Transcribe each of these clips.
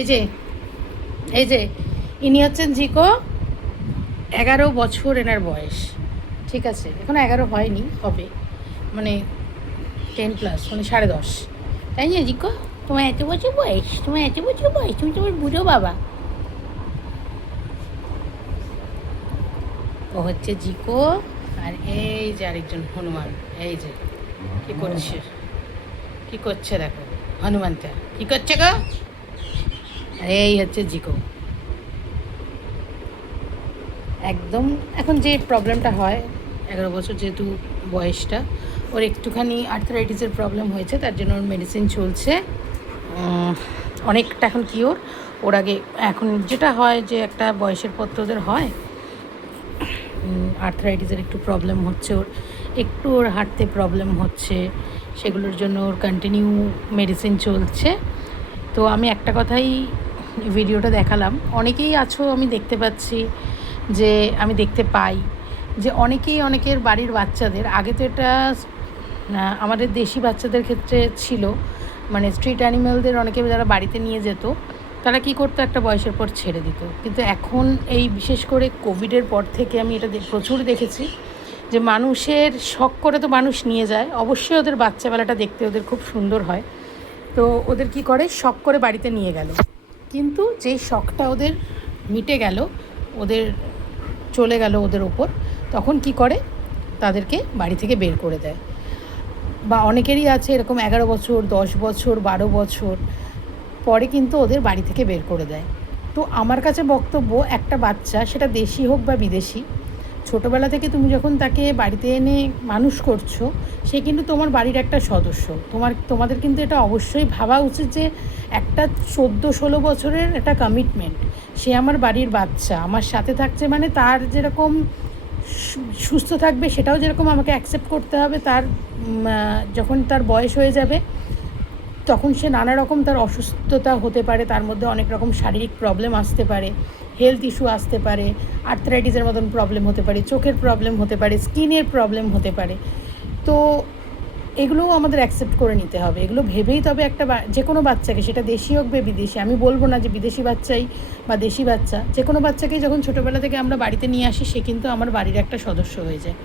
এই যে এই যে ইনি হচ্ছেন জিকো এগারো বছর এনার বয়স। ঠিক আছে এখন এগারো হয়নি হবে। মানে টেন প্লাস মানে সাড়ে দশ। তাই না জিকো? তোমার এত বছর বয়স তোমার এত বছর বয়স তুমি তোমার বুড়ো বাবা। ও হচ্ছে জিকো আর এই যে আরেকজন হনুমান এই যে কি করছে? কি করছে দেখো হনুমানটা কি করছে গো? এই হচ্ছে জিকো। একদম, এখন যে প্রবলেমটা হয়, এগারো বছর যেহেতু বয়সটা, ওর একটুখানি আর্থারাইটিসের প্রবলেম হয়েছে, তার জন্য ওর মেডিসিন চলছে। অনেকটা এখন কিওর ওর আগে, এখন যেটা হয় যে একটা বয়সের তো ওদের হয় আর্থারাইটিসের একটু প্রবলেম হচ্ছে ওর। একটু ওর হাঁটতে প্রবলেম হচ্ছে, সেগুলোর জন্য ওর কন্টিনিউ মেডিসিন চলছে। তো আমি একটা কথাই ভিডিওটা দেখালাম। অনেকেই আছো, আমি দেখতে পাচ্ছি যে, আমি দেখতে পাই যে, অনেকেই অনেকের বাড়ির বাচ্চাদের, আগে তো এটা আমাদের দেশি বাচ্চাদের ক্ষেত্রে ছিল মানে স্ট্রিট অ্যানিমেলদের অনেকে যারা বাড়িতে নিয়ে যেত, তারা কি করতো, একটা বয়সের পর ছেড়ে দিত। কিন্তু এখন এই বিশেষ করে কোভিডের পর থেকে আমি এটা প্রচুর দেখেছি যে, মানুষের শখ করে তো মানুষ নিয়ে যায়, অবশ্যই ওদের বাচ্চাবেলাটা দেখতে ওদের খুব সুন্দর হয়। তো ওদের কি করে? শখ করে বাড়িতে নিয়ে গেল। কিন্তু যেই শখটা ওদের মিটে গেল, ওদের চলে গেল ওদের ওপর, তখন কি করে? তাদেরকে বাড়ি থেকে বের করে দেয়। বা অনেকেরই আছে এরকম এগারো বছর, দশ বছর, বারো বছর, পরে কিন্তু ওদের বাড়ি থেকে বের করে দেয়। তো আমার কাছে বক্তব্য, একটা বাচ্চা, সেটা দেশি হোক বা বিদেশি ছোটোবেলা থেকে তুমি যখন তাকে বাড়িতে এনে মানুষ করছ, সে কিন্তু তোমার বাড়ির একটা সদস্য। তোমার, তোমাদের কিন্তু এটা অবশ্যই ভাবা উচিত যে একটা চোদ্দ ষোলো বছরের একটা কমিটমেন্ট সে আমার বাড়ির বাচ্চা, আমার সাথে থাকছে মানে তার যেরকম সুস্থ থাকবে সেটাও যেরকম আমাকে অ্যাকসেপ্ট করতে হবে, তার যখন তার বয়স হয়ে যাবে, তখন সে নানা রকম তার অসুস্থতা হতে পারে, তার মধ্যে অনেক রকম শারীরিক প্রবলেম আসতে পারে। হেলথ ইস্যু আসতে পারে আর্থ্রাইটিসের মতন প্রবলেম হতে পারে, চোখের প্রবলেম হতে পারে স্কিনের প্রবলেম হতে পারে। তো এগুলোও আমাদের অ্যাকসেপ্ট করে নিতে হবে। এগুলো ভেবেই তবে একটা যে কোনো বাচ্চাকে, সেটা দেশি হোক বা বিদেশি, আমি বলব না যে বিদেশি বাচ্চাই বা দেশি বাচ্চা যে কোনো বাচ্চাকেই যখন ছোটোবেলা থেকে আমরা বাড়িতে নিয়ে আসি, সে কিন্তু আমার বাড়ির একটা সদস্য হয়ে যায়।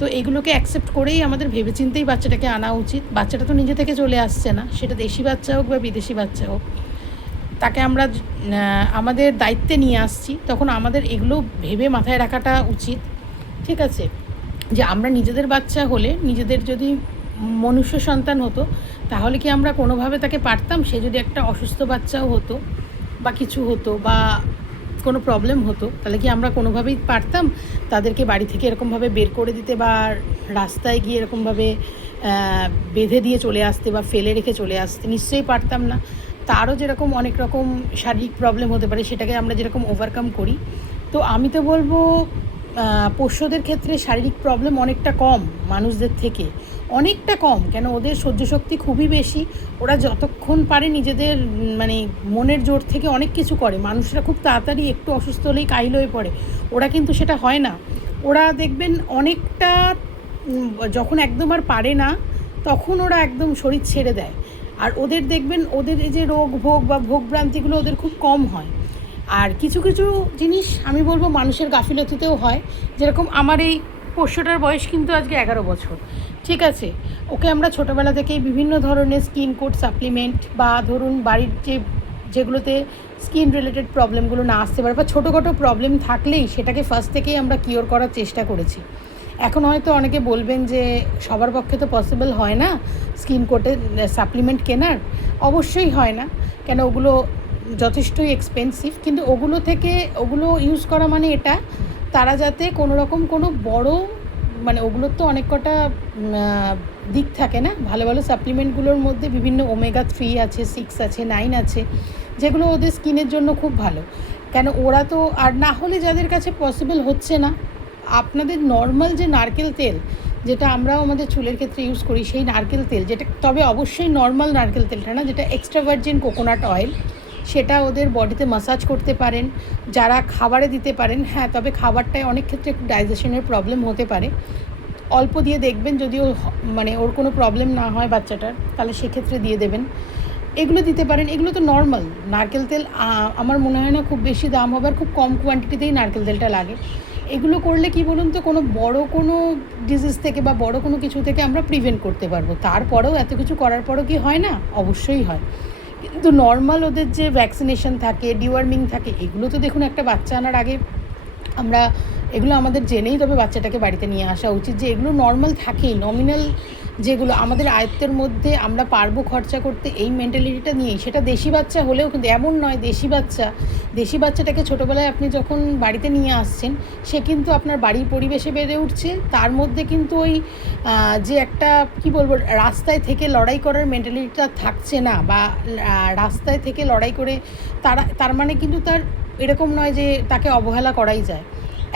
তো এগুলোকে অ্যাকসেপ্ট করেই আমাদের ভেবেচিন্তেই বাচ্চাটাকে আনা উচিত। বাচ্চাটা তো নিজে থেকে চলে আসছে না, সেটা দেশি বাচ্চা হোক বা বিদেশি বাচ্চা হোক। তাকে আমরা আমাদের দায়িত্বে নিয়ে আসছি। তখন আমাদের এগুলো ভেবে মাথায় রাখাটা উচিত। ঠিক আছে? যে আমরা নিজেদের বাচ্চা হলে, নিজেদের যদি মনুষ্য সন্তান হতো, তাহলে কি আমরা কোনোভাবে তাকে পারতাম? সে যদি একটা অসুস্থ বাচ্চাও হতো বা কিছু হতো বা কোনো প্রবলেম হতো, তাহলে কি আমরা কোনোভাবেই পারতাম তাদেরকে বাড়ি থেকে এরকমভাবে বের করে দিতে বা রাস্তায় গিয়ে এরকমভাবে বেঁধে দিয়ে চলে আসতে বা ফেলে রেখে চলে আসতে? নিশ্চয়ই পারতাম না। তারও যেরকম অনেক রকম শারীরিক প্রবলেম হতে পারে, সেটাকে আমরা যেরকম ওভারকাম করি। তো আমি তো বলব পোষ্যদের ক্ষেত্রে শারীরিক প্রবলেম অনেকটা কম মানুষদের থেকে। অনেকটা কম, কেন ওদের সহ্য শক্তি খুবই বেশি। ওরা যতক্ষণ পারে নিজেদের মানে মনের জোর থেকে অনেক কিছু করে। মানুষরা খুব তাড়াতাড়ি একটু অসুস্থ হলেই কাহিল হয়ে পড়ে। ওরা কিন্তু সেটা হয় না। ওরা দেখবেন অনেকটা যখন একদম আর পারে না, তখন ওরা একদম শরীর ছেড়ে দেয়। আর ওদের দেখবেন, ওদের এই যে রোগ, ভোগ বা ভোগভ্রান্তিগুলো ওদের খুব কম হয়। আর কিছু কিছু জিনিস আমি বলব মানুষের গাফিলতিতেও হয়। যেরকম আমার এই পোষ্যটার বয়স কিন্তু আজকে এগারো বছর। ঠিক আছে? ওকে আমরা ছোটোবেলা থেকেই বিভিন্ন ধরনের স্কিন কোড সাপ্লিমেন্ট বা ধরুন বাড়ির যে, যেগুলোতে স্কিন রিলেটেড প্রবলেমগুলো না আসতে পারে বা ছোটোখাটো প্রবলেম থাকলেই সেটাকে ফার্স্ট থেকেই আমরা কিওর করার চেষ্টা করেছি। এখন হয়তো অনেকে বলবেন যে সবার পক্ষে তো পসিবল হয় না স্কিন কোটের সাপ্লিমেন্ট কেনার। অবশ্যই হয় না। কেন ওগুলো যথেষ্টই এক্সপেন্সিভ কিন্তু ওগুলো থেকে, ওগুলো ইউজ করা মানে এটা, তারা যাতে কোনো রকম কোনো বড় মানে ওগুলোর তো অনেক কটা দিক থাকে না। ভালো ভালো সাপ্লিমেন্টগুলোর মধ্যে বিভিন্ন ওমেগা থ্রি আছে সিক্স আছে নাইন আছে, যেগুলো ওদের স্কিনের জন্য খুব ভালো। কেন ওরা তো, আর না হলে যাদের কাছে পসিবল হচ্ছে না। আপনাদের নর্মাল যে নারকেল তেল, যেটা আমরাও আমাদের চুলের ক্ষেত্রে ইউজ করি, সেই নারকেল তেল, যেটা, তবে অবশ্যই নর্মাল নারকেল তেলটা না, যেটা এক্সট্রা ভার্জিন কোকোনাট অয়েল সেটা ওদের বডিতে মাসাজ করতে পারেন, যারা খাবারে দিতে পারেন হ্যাঁ তবে খাবারটায় অনেক ক্ষেত্রে একটু ডাইজেশনের প্রবলেম হতে পারে। অল্প দিয়ে দেখবেন, যদি ও মানে ওর কোনো প্রবলেম না হয় বাচ্চাটার, তাহলে সেক্ষেত্রে দিয়ে দেবেন। এগুলো দিতে পারেন, এগুলো তো নর্মাল নারকেল তেল আমার মনে হয় না খুব বেশি দাম হবে, আর খুব কম কোয়ান্টিটিতেই নারকেল তেলটা লাগে। এগুলো করলে কি বলুন তো, কোনো বড় কোনো ডিজিজ থেকে বা বড় কোনো কিছু থেকে আমরা প্রিভেন্ট করতে পারব। তারপরেও এত কিছু করার পরও কি হয় না? অবশ্যই হয়। কিন্তু নর্মাল ওদের যে ভ্যাকসিনেশন থাকে ডিওয়ার্মিং থাকে, এগুলো তো দেখুন একটা বাচ্চা আনার আগে আমরা এগুলো আমাদের জেনেই তবে বাচ্চাটাকে বাড়িতে নিয়ে আসা উচিত যে এগুলো নর্মাল থাকেই নমিনাল যেগুলো আমাদের আয়ত্তের মধ্যে আমরা পারব খরচা করতে, এই মেন্টালিটিটা নিয়েই। সেটা দেশি বাচ্চা হলেও কিন্তু এমন নয়, দেশি বাচ্চা। দেশি বাচ্চাটাকে ছোটোবেলায় আপনি যখন বাড়িতে নিয়ে আসছেন, সে কিন্তু আপনার বাড়ির পরিবেশে বেড়ে উঠছে। তার মধ্যে কিন্তু ওই যে একটা, কি বলব, রাস্তায় থেকে লড়াই করার মেন্টালিটিটা থাকছে না বা রাস্তায় থেকে লড়াই করে তারা, তার মানে কিন্তু তার এরকম নয় যে তাকে অবহেলা করাই যায়।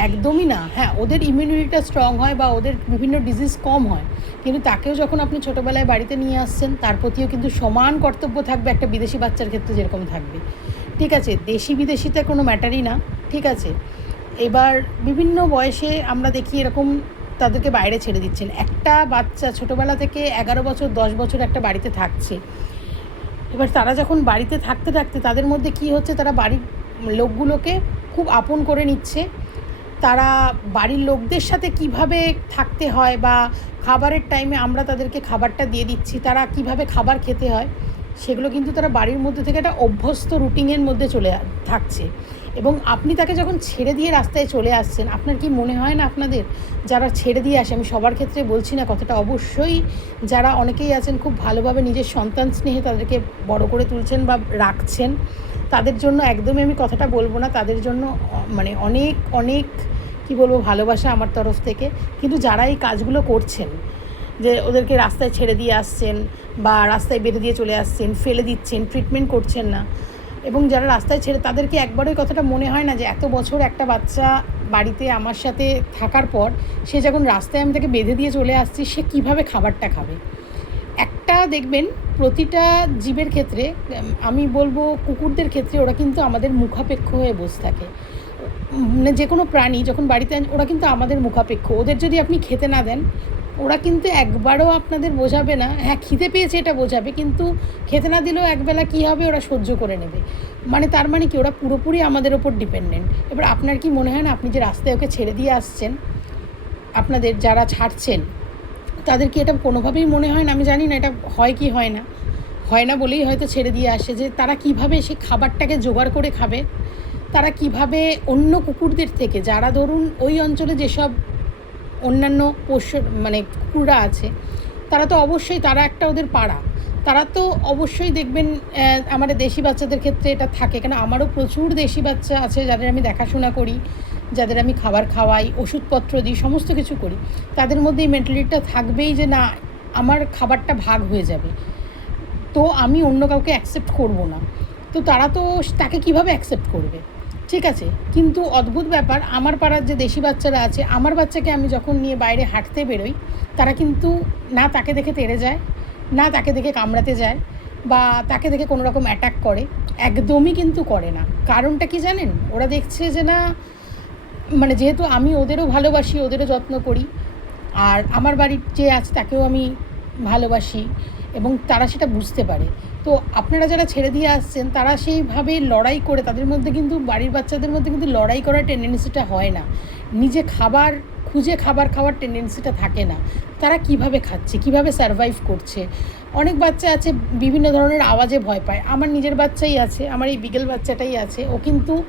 একদমই না। হ্যাঁ ওদের ইমিউনিটিটা স্ট্রং হয় বা ওদের বিভিন্ন ডিজিজ কম হয়। কিন্তু তাকেও যখন আপনি ছোটোবেলায় বাড়িতে নিয়ে আসছেন, তার প্রতিও কিন্তু সমান কর্তব্য থাকবে একটা বিদেশি বাচ্চার ক্ষেত্রে যেরকম থাকবে। ঠিক আছে দেশি বিদেশিতে কোনো ম্যাটারই না, ঠিক আছে। এবার বিভিন্ন বয়সে আমরা দেখি এরকম তাদেরকে বাইরে ছেড়ে দিচ্ছেন। একটা বাচ্চা ছোটোবেলা থেকে এগারো বছর, দশ বছর একটা বাড়িতে থাকছে। এবার তারা যখন বাড়িতে থাকতে থাকতে তাদের মধ্যে কি হচ্ছে? তারা বাড়ির লোকগুলোকে খুব আপন করে নিচ্ছে। তারা বাড়ির লোকদের সাথে কীভাবে থাকতে হয় বা খাবারের টাইমে আমরা তাদেরকে খাবারটা দিয়ে দিচ্ছি, তারা কীভাবে খাবার খেতে হয়, সেগুলো কিন্তু তারা বাড়ির মধ্যে থেকে একটা অভ্যস্ত রুটিনের মধ্যে চলে থাকছে। এবং আপনি তাকে যখন ছেড়ে দিয়ে রাস্তায় চলে আসছেন, আপনার কি মনে হয় না আপনাদের? যারা ছেড়ে দিয়ে আসে, আমি সবার ক্ষেত্রে বলছি না, কথাটা অবশ্যই যারা অনেকেই আছেন, খুব ভালোভাবে নিজের সন্তান স্নেহে তাদেরকে বড় করে তুলছেন বা রাখছেন। তাদের জন্য একদমই আমি কথাটা বলব না। তাদের জন্য মানে অনেক অনেক, কি বলব, ভালোবাসা আমার তরফ থেকে। কিন্তু যারা এই কাজগুলো করছেন, যে ওদেরকে রাস্তায় ছেড়ে দিয়ে আসছেন বা রাস্তায় বেঁধে দিয়ে চলে আসছেন, ফেলে দিচ্ছেন ট্রিটমেন্ট করছেন না, এবং যারা রাস্তায় ছেড়ে, তাদেরকে একবারই কথাটা মনে হয় না যে এত বছর একটা বাচ্চা বাড়িতে আমার সাথে থাকার পর, সে যখন রাস্তায় আমি তাকে বেঁধে দিয়ে চলে আসছি, সে কীভাবে খাবারটা খাবে? দেখবেন, প্রতিটা জীবের ক্ষেত্রে, আমি বলব কুকুরদের ক্ষেত্রে ওরা কিন্তু আমাদের মুখাপেক্ষ হয়ে বসে থাকে। মানে যে কোনো প্রাণী যখন বাড়িতে ওরা কিন্তু আমাদের মুখাপেক্ষ। ওদের যদি আপনি খেতে না দেন, ওরা কিন্তু একবারও আপনাদের বোঝাবে না হ্যাঁ খিদে পেয়েছে এটা বোঝাবে, কিন্তু খেতে না দিলেও একবেলা কী হবে ওরা সহ্য করে নেবে। মানে তার মানে কি, ওরা পুরোপুরি আমাদের ওপর ডিপেন্ডেন্ট। এবার আপনার কি মনে হয় না, আপনি যে রাস্তায় ওকে ছেড়ে দিয়ে আসছেন, আপনাদের যারা ছাড়ছেন তাদের কি এটা কোনোভাবেই মনে হয় না, আমি জানি না এটা হয় কি হয় না। হয় না বলেই হয়তো ছেড়ে দিয়ে আসে যে তারা কীভাবে সেই খাবারটাকে জোগাড় করে খাবে, তারা কীভাবে অন্য কুকুরদের থেকে, যারা ধরুন ওই অঞ্চলে যেসব অন্যান্য পোষ্য মানে কুকুররা আছে, তারা তো অবশ্যই তারা একটা ওদের পাড়া। তারা তো অবশ্যই দেখবেন আমাদের দেশি বাচ্চাদের ক্ষেত্রে এটা থাকে। কেন? আমারও প্রচুর দেশি বাচ্চা আছে যাদের আমি দেখাশোনা করি। যাদের আমি খাবার খাওয়াই, ওষুধপত্র দিই, সমস্ত কিছু করি, তাদের মধ্যে এই মেন্টালিটিটা থাকবেই যে না, আমার খাবারটা ভাগ হয়ে যাবে। তো আমি অন্য কাউকে অ্যাকসেপ্ট করব না। তো তারা তো তাকে কীভাবে অ্যাকসেপ্ট করবে? ঠিক আছে, কিন্তু অদ্ভুত ব্যাপার, আমার পাড়ার যে দেশি বাচ্চারা আছে, আমার বাচ্চাকে আমি যখন নিয়ে বাইরে হাঁটতে বেরোই, তারা কিন্তু না তাকে দেখে তেড়ে যায়, না তাকে দেখে কামড়াতে যায়, বা তাকে দেখে কোনো রকম অ্যাটাক করে, একদমই কিন্তু করে না। কারণটা কি জানেন? ওরা দেখছে যে না মানে যেহেতু আমি ওদেরও ভালোবাসি, ওদেরও যত্ন করি, আর আমার বাড়ির যে আছে তাকেও আমি ভালোবাসি এবং তারা সেটা বুঝতে পারে। তো আপনারা যারা ছেড়ে দিয়ে আসছেন, তারা সেইভাবে লড়াই করে, তাদের মধ্যে কিন্তু, বাড়ির বাচ্চাদের মধ্যে কিন্তু লড়াই করার টেন্ডেন্সিটা হয় না। নিজে খাবার, খুঁজে খাবার খাওয়ার টেন্ডেন্সিটা থাকে না। তারা কীভাবে খাচ্ছে, কীভাবে সারভাইভ করছে? অনেক বাচ্চা আছে, বিভিন্ন ধরনের আওয়াজে ভয় পায়। আমার নিজের বাচ্চাই আছে, আমার এই বিকেল বাচ্চাটাই আছে। ও কিন্তু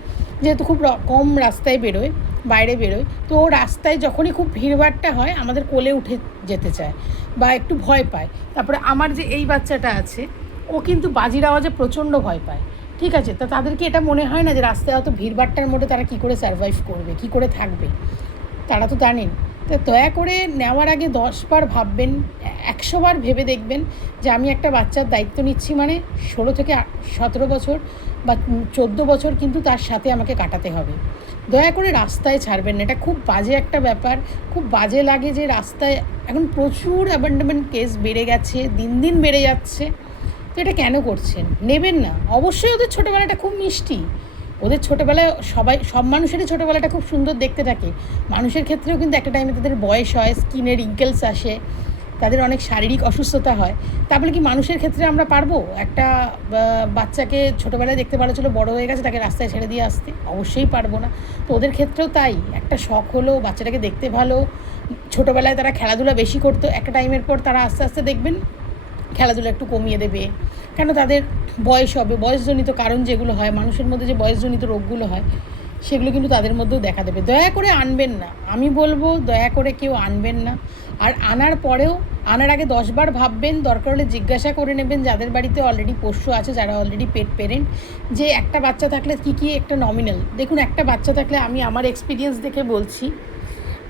যেহেতু খুব কম রাস্তায় বেরোয় বাইরে বেরোয়, তো ও রাস্তায় যখনই খুব ভিড়ভাড়টা হয়, আমাদের কোলে উঠে যেতে চায় বা একটু ভয় পায়। তারপরে আমার যে এই বাচ্চাটা আছে, ও কিন্তু বাজির আওয়াজে প্রচণ্ড ভয় পায়। ঠিক আছে? তা তাদেরকে এটা মনে হয় না যে রাস্তায় অত ভিড়ভাড়টার মধ্যে তারা কী করে সারভাইভ করবে, কী করে থাকবে? তারা তো জানেন। তো দয়া করে নেওয়ার আগে দশবার ভাববেন, একশো বার ভেবে দেখবেন যে আমি একটা বাচ্চার দায়িত্ব নিচ্ছি মানে ষোলো থেকে সতেরো বছর বা চোদ্দ বছর কিন্তু তার সাথে আমাকে কাটাতে হবে। দয়া করে রাস্তায় ছাড়বেন না। এটা খুব বাজে একটা ব্যাপার। খুব বাজে লাগে যে রাস্তায় এখন প্রচুর অ্যাবান্ডমেন্ট কেস বেড়ে গেছে, দিন দিন বেড়ে যাচ্ছে। তো এটা কেন করছেন? নেবেন না। অবশ্যই ওদের ছোটোবেলাটা খুব মিষ্টি। ওদের ছোটোবেলায় সবাই, সব মানুষেরই ছোটোবেলাটা খুব সুন্দর দেখতে থাকে। মানুষের ক্ষেত্রেও কিন্তু একটা টাইমে তাদের বয়স হয় স্কিনে রিঙ্কেলস আসে। তাদের অনেক শারীরিক অসুস্থতা হয় তারপরে কি মানুষের ক্ষেত্রে আমরা পারব? একটা বাচ্চাকে ছোটোবেলায় দেখতে ভালো ছিল, বড় হয়ে গেছে, তাকে রাস্তায় ছেড়ে দিয়ে আসতে, অবশ্যই পারব না। তো ওদের ক্ষেত্রেও তাই, একটা শখ হলো, বাচ্চাটাকে দেখতে ভালো। ছোটোবেলায় তারা খেলাধুলা বেশি করতো, একটা টাইমের পর তারা আস্তে আস্তে দেখবেন, খেলাধুলা একটু কমিয়ে দেবে। কেন তাদের বয়স হবে, বয়সজনিত কারণ যেগুলো হয়, মানুষের মধ্যে যে বয়সজনিত রোগগুলো হয় সেগুলো কিন্তু তাদের মধ্যেও দেখা দেবে। দয়া করে আনবেন না। আমি বলব, দয়া করে কেউ আনবেন না। আর আনার পরেও, আনার আগে দশবার ভাববেন, দরকার হলে জিজ্ঞাসা করে নেবেন যাদের বাড়িতে অলরেডি পোষ্য আছে, যারা অলরেডি পেট পেরেন্ট যে একটা বাচ্চা থাকলে কী কী একটা নমিনাল দেখুন, একটা বাচ্চা থাকলে আমি আমার এক্সপিরিয়েন্স দেখে বলছি।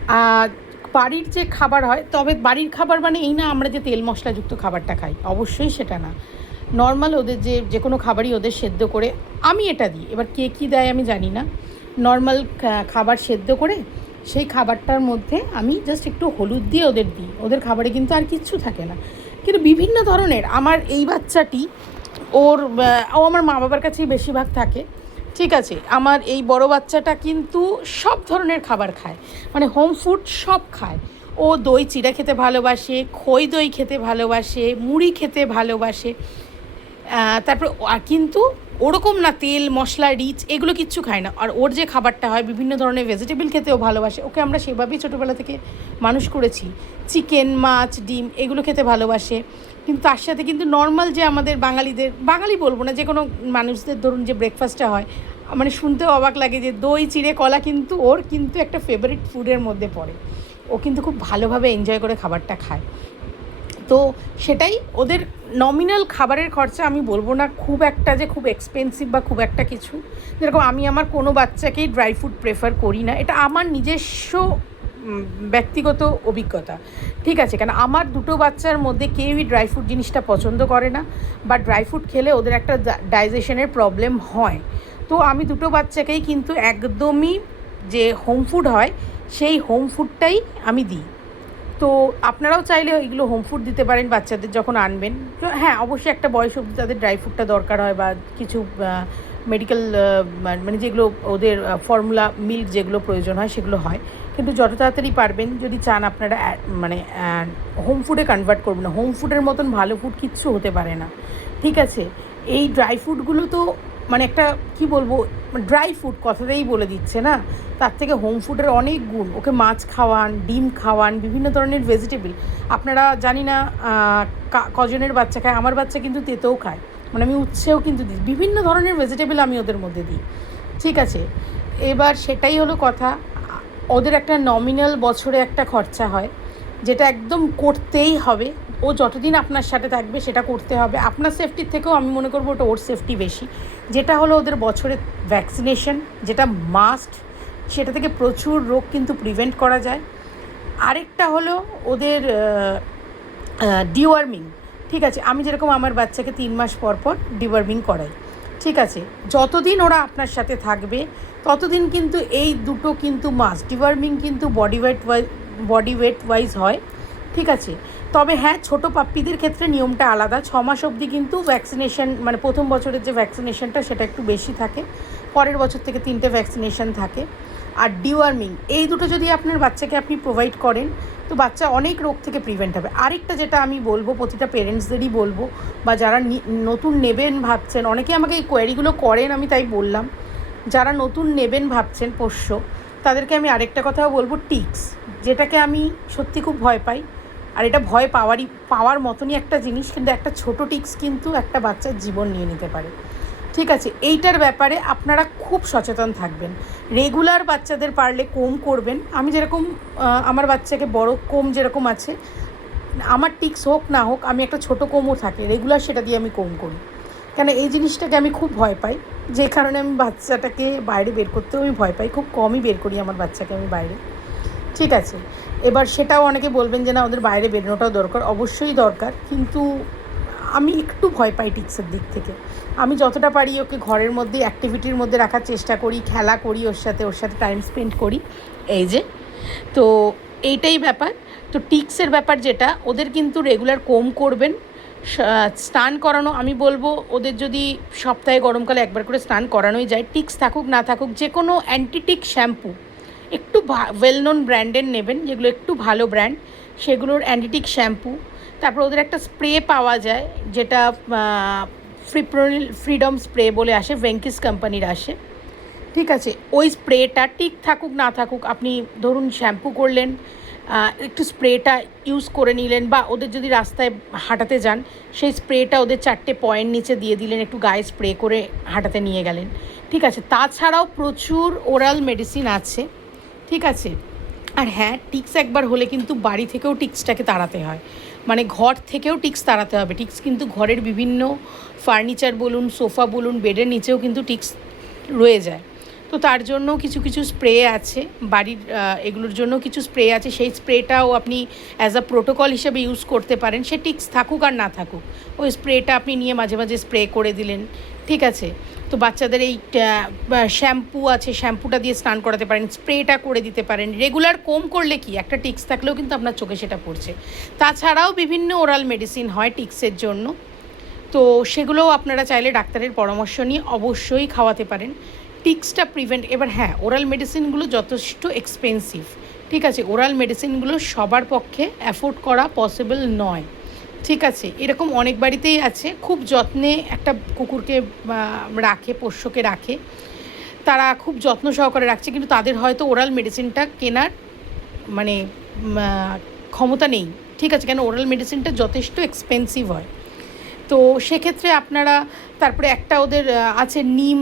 আর বাড়ির যে খাবার হয়, তবে বাড়ির খাবার মানে এই না আমরা যে তেল মশলাযুক্ত খাবারটা খাই। অবশ্যই সেটা না। নর্মাল ওদের যে যে কোনো খাবারই ওদের সেদ্ধ করে আমি এটা দিই। এবার কে কী দেয় আমি জানি না। নর্মাল খাবার সেদ্ধ করে সেই খাবারটার মধ্যে আমি জাস্ট একটু হলুদ দিয়ে ওদের দিই। ওদের খাবারে কিন্তু আর কিচ্ছু থাকে না। কিন্তু বিভিন্ন ধরনের, আমার এই বাচ্চাটি, ওর ও আমার মা বাবার কাছেই বেশিরভাগ থাকে। ঠিক আছে, আমার এই বড় বাচ্চাটা কিন্তু সব ধরনের খাবার খায়। মানে হোম ফুড সব খায়। ও দই চিড়া খেতে ভালোবাসে, খই দই খেতে ভালোবাসে, মুড়ি খেতে ভালোবাসে। তারপর কিন্তু ওরকম না, তেল, মশলা, রিচ, এগুলো কিচ্ছু খায় না। আর ওর যে খাবারটা হয়, বিভিন্ন ধরনের ভেজিটেবল খেতেও ভালোবাসে। ওকে আমরা সেভাবেই ছোটোবেলা থেকে মানুষ করেছি। চিকেন, মাছ, ডিম, এগুলো খেতে ভালোবাসে। কিন্তু তার সাথে কিন্তু নর্মাল যে আমাদের বাঙালিদের, বাঙালি বলব না, যে কোনো মানুষদের ধরুন যে ব্রেকফাস্টটা হয় মানে শুনতেও অবাক লাগে যে দই, চিড়ে, কলা কিন্তু ওর কিন্তু একটা ফেভারিট ফুডের মধ্যে পড়ে। ও কিন্তু খুব ভালোভাবে এনজয় করে খাবারটা খায়। তো সেটাই ওদের নমিনাল খাবারের খরচা আমি বলব না, খুব একটা যে খুব এক্সপেন্সিভ বা খুব একটা কিছু। যেরকম আমি আমার কোনো বাচ্চাকেই ড্রাই ফ্রুট প্রেফার করি না, এটা আমার নিজস্ব ব্যক্তিগত অভিজ্ঞতা। ঠিক আছে, কেন আমার দুটো বাচ্চার মধ্যে কেউই ড্রাই ফ্রুট জিনিসটা পছন্দ করে না, বা ড্রাই ফ্রুট খেলে ওদের একটা ডাইজেশনের প্রবলেম হয়। তো আমি দুটো বাচ্চাকেই কিন্তু একদমই যে হোম ফুড হয়, সেই হোম ফুডটাই আমি দিই। তো আপনারাও চাইলে এগুলো হোম ফুড দিতে পারেন বাচ্চাদের যখন আনবেন। তো হ্যাঁ অবশ্যই একটা বয়স অবধি তাদের ড্রাই ফুডটা দরকার হয় বা কিছু মেডিকেল মানে যেগুলো ওদের ফর্মুলা মিল্ক যেগুলো প্রয়োজন হয় সেগুলো হয়। কিন্তু যত তাড়াতাড়ি পারবেন, যদি চান আপনারা মানে হোম ফুডে কনভার্ট করবেন হোম ফুডের মতন ভালো ফুড কিচ্ছু হতে পারে না। ঠিক আছে, এই ড্রাই ফ্রুটগুলো তো মানে একটা, কি বলব ড্রাই ফুড কথাতেই বলে দিচ্ছে না? তার থেকে হোম ফুডের অনেক গুণ। ওকে মাছ খাওয়ান, ডিম খাওয়ান, বিভিন্ন ধরনের ভেজিটেবল আপনারা জানি না কজনের বাচ্চা খায়, আমার বাচ্চা কিন্তু তেতেও খায়। মানে আমি উচ্ছেও কিন্তু দিই। বিভিন্ন ধরনের ভেজিটেবল আমি ওদের মধ্যে দিই। ঠিক আছে? এবার সেটাই হলো কথা, ওদের একটা নমিনাল বছরে একটা খরচা হয়। যেটা একদম করতেই হবে। ও যতদিন আপনার সাথে থাকবে সেটা করতে হবে। আপনার সেফটির থেকেও আমি মনে করব ওটা ওর সেফটি বেশি। যেটা হলো ওদের বছরে ভ্যাকসিনেশন যেটা মাস্ট সেটা থেকে প্রচুর রোগ কিন্তু প্রিভেন্ট করা যায়। আরেকটা হলো ওদের ডিওয়ার্মিং ঠিক আছে, আমি যেরকম আমার বাচ্চাকে তিন মাস পর পর ডিওয়ার্মিং করাই। ঠিক আছে, যতদিন ওরা আপনার সাথে থাকবে, ততদিন কিন্তু এই দুটো কিন্তু মাস্ট ডিওয়ার্মিং কিন্তু body weight body weight wise হয়, ঠিক আছে? তবে হ্যাঁ ছোটো পাপ্পিদের ক্ষেত্রে নিয়মটা আলাদা। ছ মাস অবধি কিন্তু ভ্যাকসিনেশন মানে প্রথম বছরের যে ভ্যাকসিনেশনটা সেটা একটু বেশি থাকে। পরের বছর থেকে তিনটে ভ্যাকসিনেশন থাকে। আর ডিওয়ার্মিং এই দুটো যদি আপনার বাচ্চাকে আপনি প্রোভাইড করেন, তো বাচ্চা অনেক রোগ থেকে প্রিভেন্ট হবে। আরেকটা যেটা আমি বলব, প্রতিটা পেরেন্টসদেরই বলব, বা যারা নতুন নেবেন ভাবছেন, অনেকে আমাকে এই কোয়ারিগুলো করেন, আমি তাই বললাম। যারা নতুন নেবেন ভাবছেন পোষ্য, তাদেরকে আমি আরেকটা কথাও বলব, টিক্স। যেটাকে আমি সত্যি খুব ভয় পাই। আর এটা ভয় পাওয়ারই, পাওয়ার মতনই একটা জিনিস, কিন্তু একটা ছোট টিক্স কিন্তু একটা বাচ্চার জীবন নিয়ে নিতে পারে। ঠিক আছে, এইটার ব্যাপারে আপনারা খুব সচেতন থাকবেন। রেগুলার বাচ্চাদের পারলে কম করবেন। আমি যেরকম আমার বাচ্চাকে বড় কম যেরকম আছে, আমার টিক্স হোক না হোক, আমি একটা ছোট কোমও থাকে, রেগুলার সেটা দিয়ে আমি কম করি। কেন, এই জিনিসটাকে আমি খুব ভয় পাই। যে কারণে আমি বাচ্চাটাকে বাইরে বের করতেও আমি ভয় পাই, খুব কমই বের করি আমার বাচ্চাকে আমি বাইরে। ঠিক আছে। এবার সেটাও অনেকে বলবেন যে, না, ওদের বাইরে বেরোনোটাও দরকার। অবশ্যই দরকার, কিন্তু আমি একটু ভয় পাই টিক্সের দিক থেকে। আমি যতটা পারি ওকে ঘরের মধ্যে অ্যাক্টিভিটির মধ্যে রাখার চেষ্টা করি, খেলা করি ওর সাথে ওর সাথে টাইম স্পেন্ড করি। এই যে, তো এইটাই ব্যাপার। তো টিক্সের ব্যাপার যেটা, ওদের কিন্তু রেগুলার কম করবেন স্নান করানো, আমি বলব ওদের যদি সপ্তাহে গরমকালে একবার করে স্নান করানোই যায়, টিক্স থাকুক, না থাকুক যে কোনো অ্যান্টিটিক শ্যাম্পু একটু ওয়েল নোন ব্র্যান্ডের নেবেন, যেগুলো একটু ভালো ব্র্যান্ড সেগুলোর অ্যান্টিটিক শ্যাম্পু তারপর ওদের একটা স্প্রে পাওয়া যায়, যেটা ফ্রিপ্রোনিল ফ্রিডম স্প্রে বলে আসে ভেঙ্কিস কোম্পানির আসে। ঠিক আছে, ওই স্প্রেটা ঠিক থাকুক, না থাকুক, আপনি ধরুন শ্যাম্পু করলেন একটু স্প্রেটা ইউজ করে নিলেন, বা ওদের যদি রাস্তায় হাঁটাতে যান, সেই স্প্রেটা ওদের চারটে পয়েন্ট নিচে দিয়ে দিলেন, একটু গায়ে স্প্রে করে হাঁটাতে নিয়ে গেলেন। ঠিক আছে, তাছাড়াও প্রচুর ওরাল মেডিসিন আছে। ঠিক আছে? আর হ্যাঁ টিক্স একবার হলে কিন্তু বাড়ি থেকেও টিক্সটাকে তাড়াতে হয়। মানে ঘর থেকেও টিক্স তাড়াতে হবে। টিক্স কিন্তু ঘরের বিভিন্ন ফার্নিচার বলুন, সোফা বলুন, বেডের নিচেও কিন্তু টিক্স রয়ে যায়। তো তার জন্য কিছু কিছু স্প্রে আছে। বাড়ির এগুলোর জন্য কিছু স্প্রে আছে। সেই স্প্রেটাও আপনি অ্যাজ আ প্রোটোকল হিসেবে ইউজ করতে পারেন। সে টিক্স থাকুক আর না থাকুক। ওই স্প্রেটা আপনি নিয়ে মাঝে মাঝে স্প্রে করে দিলেন। ঠিক আছে? তো বাচ্চাদের এই শ্যাম্পু আছে, শ্যাম্পুটা দিয়ে স্নান করাতে পারেন, স্প্রেটা করে দিতে পারেন। রেগুলার কম করলে কি? একটা টিক্স থাকলেও কিন্তু আপনার চোখে সেটা পড়ছে। তাছাড়াও বিভিন্ন ওরাল মেডিসিন হয় টিক্সের জন্য। তো সেগুলোও আপনারা চাইলে ডাক্তারের পরামর্শ নিয়ে অবশ্যই খাওয়াতে পারেন। টিক্সটা প্রিভেন্ট, এবার হ্যাঁ ওরাল মেডিসিনগুলো যথেষ্ট এক্সপেন্সিভ ঠিক আছে, ওরাল মেডিসিনগুলো সবার পক্ষে অ্যাফোর্ড করা পসিবল নয়। ঠিক আছে, এরকম অনেক বাড়িতেই আছে। খুব যত্নে একটা কুকুরকে রাখে, পোষ্যকে রাখে। তারা খুব যত্ন সহকারে রাখছে, কিন্তু তাদের হয়তো ওরাল মেডিসিনটা কেনার মানে ক্ষমতা নেই। ঠিক আছে, কেন ওরাল মেডিসিনটা যথেষ্ট এক্সপেন্সিভ হয়। তো সেক্ষেত্রে আপনারা, তারপরে একটা ওদের আছে নিম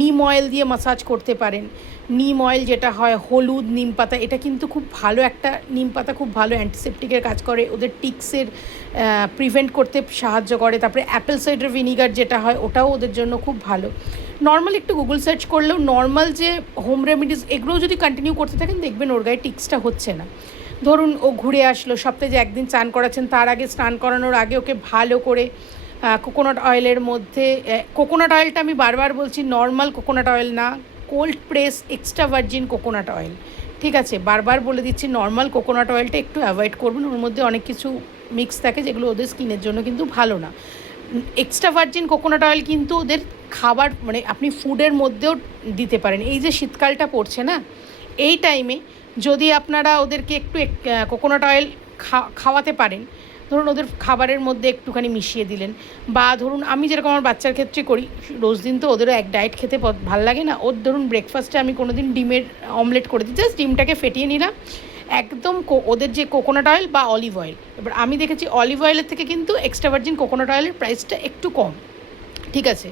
নিম অয়েল দিয়ে মাসাজ করতে পারেন। নিম অয়েল যেটা হয়, হলুদ নিম পাতা, এটা কিন্তু খুব ভালো একটা নিম পাতা, খুব ভালো অ্যান্টিসেপটিকের কাজ করে। ওদের টিক্সের প্রিভেন্ট করতে সাহায্য করে। তারপরে অ্যাপেল সাইডার ভিনিগার যেটা হয়, ওটাও ওদের জন্য খুব ভালো। নর্মাল একটু গুগল সার্চ করলেও নর্মাল যে হোম রেমিডিস এগুলোও যদি কন্টিনিউ করতে থাকেন, দেখবেন ওর গায়ে টিক্সটা হচ্ছে না। ধরুন, ও ঘুরে আসলো, সপ্তাহে যে একদিন চান করাচ্ছেন, তার আগে স্নান করানোর আগে ওকে ভালো করে কোকোনাট অয়েলের মধ্যে কোকোনাট অয়েলটা আমি বারবার বলছি নর্মাল কোকোনাট অয়েল না। Cold press extra virgin coconut oil ঠিক আছে, বারবার বলে দিচ্ছি নর্মাল কোকোনাট অয়েলটা একটু অ্যাভয়েড করবেন। ওর মধ্যে অনেক কিছু মিক্স থাকে যেগুলো ওদের স্কিনের জন্য কিন্তু ভালো না। এক্সট্রা ভার্জিন কোকোনাট অয়েল কিন্তু ওদের খাবার মানে আপনি ফুডের মধ্যেও দিতে পারেন। এই যে শীতকালটা পড়ছে না, এই টাইমে যদি আপনারা ওদেরকে একটু কোকোনাট অয়েল খাওয়াতে পারেন ধরুন ওদের খাবারের মধ্যে একটুখানি মিশিয়ে দিলেন, বা ধরুন আমি যেরকম আমার বাচ্চার ক্ষেত্রে করি, রোজ দিন তো ওদেরও এক ডায়েট খেতে ভালো লাগে না। ওর ধরুন ব্রেকফাস্টে আমি কোনো দিন ডিমের অমলেট করে দিই জাস্ট ডিমটাকে ফেটিয়ে নিলাম। একদম ওদের যে কোকোনাট অয়েল বা অলিভ অয়েল এবার আমি দেখেছি অলিভ অয়েলের থেকে কিন্তু এক্সট্রা ভার্জিন কোকোনাট অয়েলের প্রাইসটা একটু কম। ঠিক আছে?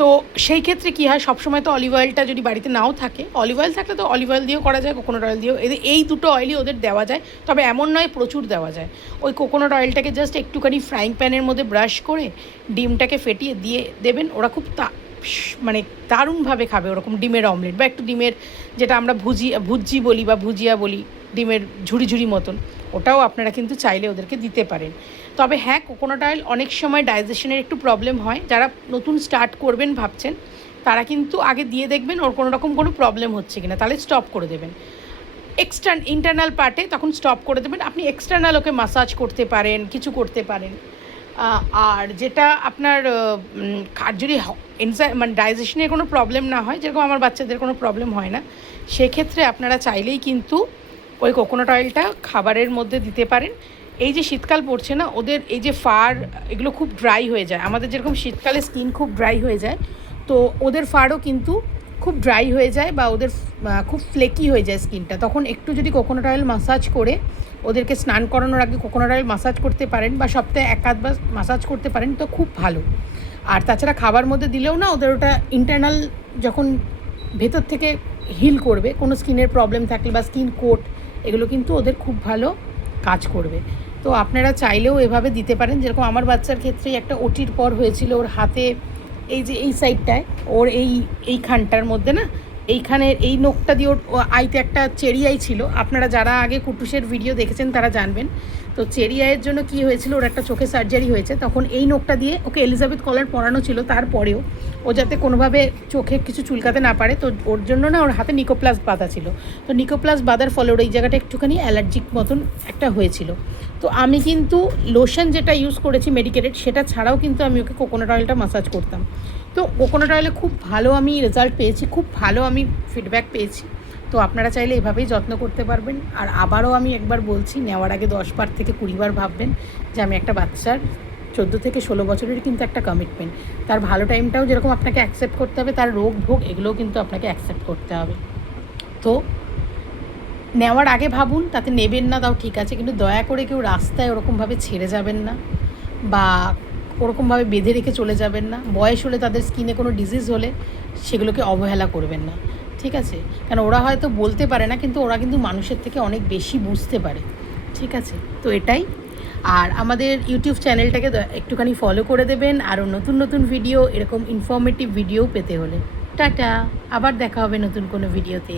তো সেই ক্ষেত্রে কী হয়? সবসময় তো অলিভ অয়েলটা যদি বাড়িতে নাও থাকে অলিভ অয়েল থাকলে তো অলিভ অয়েল দিয়েও করা যায় কোকোনাট অয়েল দিয়েও। এদের এই দুটো অয়েলই ওদের দেওয়া যায়, তবে এমন নয় প্রচুর দেওয়া যায়। ওই কোকোনাট অয়েলটাকে জাস্ট একটুখানি ফ্রাইং প্যানের মধ্যে ব্রাশ করে ডিমটাকে ফেটিয়ে দিয়ে দেবেন। ওরা খুব তা মানে দারুণভাবে খাবে ওরকম ডিমের অমলেট বা একটু ডিমের যেটা আমরা ভুজি ভুজি বলি বা ভুজিয়া বলি, ডিমের ঝুড়ি ঝুড়ি মতন। ওটাও আপনারা কিন্তু চাইলে ওদেরকে দিতে পারেন। তবে হ্যাঁ কোকোনাট অয়েল অনেক সময় ডাইজেশনের একটু প্রবলেম হয়। যারা নতুন স্টার্ট করবেন ভাবছেন, তারা কিন্তু আগে দিয়ে দেখবেন ওর কোনো রকম কোনো প্রবলেম হচ্ছে কিনা। তাহলে স্টপ করে দেবেন। এক্সটার্ন ইন্টারনাল পার্টে তখন স্টপ করে দেবেন। আপনি এক্সটার্নাল ওকে মাসাজ করতে পারেন, কিছু করতে পারেন। আর যেটা আপনার যদি এনজাই মানে ডাইজেশনের কোনো প্রবলেম না হয়, যেরকম আমার বাচ্চাদের কোনো প্রবলেম হয় না, সেক্ষেত্রে আপনারা চাইলেই কিন্তু ওই কোকোনাট অয়েলটা খাবারের মধ্যে দিতে পারেন। এই যে শীতকাল পড়ছে না, ওদের এই যে ফার, এগুলো খুব ড্রাই হয়ে যায়। আমাদের যেরকম শীতকালে স্কিন খুব ড্রাই হয়ে যায়, তো ওদের ফারও কিন্তু খুব ড্রাই হয়ে যায় বা ওদের খুব ফ্লেকি হয়ে যায় স্কিনটা তখন একটু যদি কোকোনাট অয়েল মাসাজ করে, ওদেরকে স্নান করানোর আগে কোকোনাট অয়েল মাসাজ করতে পারেন বা সপ্তাহে এক আধবার মাসাজ করতে পারেন, তো খুব ভালো। আর তাছাড়া খাবার মধ্যে দিলেও না, ওদের ওটা ইন্টারনাল যখন ভেতর থেকে হিল করবে, কোনো স্কিনের প্রবলেম থাকলে বা স্কিন কোট এগুলো কিন্তু ওদের খুব ভালো কাজ করবে। তো আপনারা চাইলেও এভাবে দিতে পারেন। যেরকম আমার বাচ্চার ক্ষেত্রে একটা ওটির পর হয়েছিল ওর হাতে এই যে এই সাইডটায় ওর এই এইখানটার মধ্যে না এইখানের এই নোকটা দিয়ে ওর আইতে একটা চেরি আই ছিল। আপনারা যারা আগে কুটুসের ভিডিও দেখেছেন তারা জানবেন। তো চেরি আইয়ের জন্য কি হয়েছিল, ওর একটা চোখে সার্জারি হয়েছে। তখন এই নোকটা দিয়ে ওকে এলিজাবেথ কলার পরানো ছিল তারপরেও। ও যাতে কোনোভাবে চোখে কিছু চুলকাতে না পারে, তো ওর জন্য না ওর হাতে নিকোপ্লাস বাঁধা ছিল। তো নিকোপ্লাস বাঁধার ফলে ওর এই জায়গাটা একটুখানি অ্যালার্জিক মতন একটা হয়েছিল। তো আমি কিন্তু লোশন যেটা ইউজ করেছি মেডিকেটেড সেটা ছাড়াও কিন্তু আমি ওকে কোকোনাট অয়েলটা মাসাজ করতাম। তো কোকোনাট অয়েলে খুব ভালো আমি রেজাল্ট পেয়েছি, খুব ভালো আমি ফিডব্যাক পেয়েছি। তো আপনারা চাইলে এভাবেই যত্ন করতে পারবেন। আর আবারও আমি একবার বলছি, নেওয়ার আগে দশ বার থেকে কুড়িবার ভাববেন যে আমি একটা বাচ্চার চোদ্দ থেকে ষোলো বছরের কিন্তু একটা কমিটমেন্ট তার ভালো টাইমটাও যেরকম আপনাকে অ্যাকসেপ্ট করতে হবে, তার রোগ, ভোগ এগুলোও কিন্তু আপনাকে অ্যাকসেপ্ট করতে হবে। তো নেওয়ার আগে ভাবুন, তাতে নেবেন না, তাও ঠিক আছে। কিন্তু দয়া করে কেউ রাস্তায় ওরকমভাবে ছেড়ে যাবেন না। বা ওরকমভাবে বেঁধে রেখে চলে যাবেন না। বয়স হলে তাদের স্কিনে কোনো ডিজিজ হলে সেগুলোকে অবহেলা করবেন না। ঠিক আছে? কারণ ওরা হয়তো বলতে পারে না, কিন্তু ওরা কিন্তু মানুষের থেকে অনেক বেশি বুঝতে পারে। ঠিক আছে? তো এটাই। আর আমাদের ইউটিউব চ্যানেলটাকে একটুখানি ফলো করে দেবেন। আরও নতুন নতুন ভিডিও এরকম ইনফর্মেটিভ ভিডিও পেতে হলে। টাটা! আবার দেখা হবে নতুন কোনো ভিডিওতে